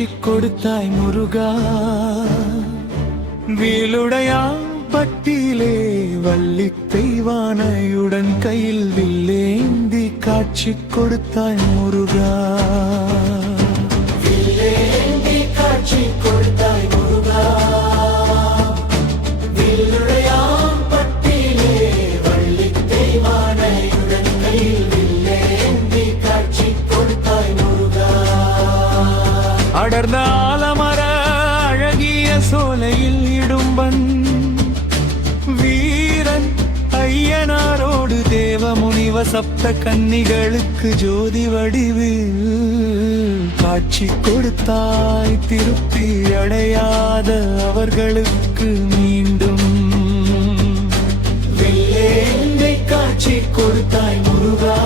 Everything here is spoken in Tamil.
காட்சி கொடுத்தாய் முருகா. வேலுடையா பட்டியிலே வள்ளி தெய்வானையுடன் கையில் வில்லேந்தி காட்சி கொடுத்தாய் முருகா. வில்லேந்தி காட்சி கொடுத்தாய் முருகா. வேலுடையா பட்டியிலே வள்ளி தெய்வானையுடன் கையில் வில்லேந்தி காட்சி கொடுத்தாய் முருகா. அடர்ந்த ஆலமர அழகிய சோலையில் இடும்பன் வீரன் ஐயனாரோடு தேவமுனிவ சப்த கன்னிகளுக்கு ஜோதி வடிவில் காட்சி கொடுத்தாய். திருப்தி அடையாத அவர்களுக்கு மீண்டும் வில்லேந்தி காட்சி கொடுத்தாய் முருகா.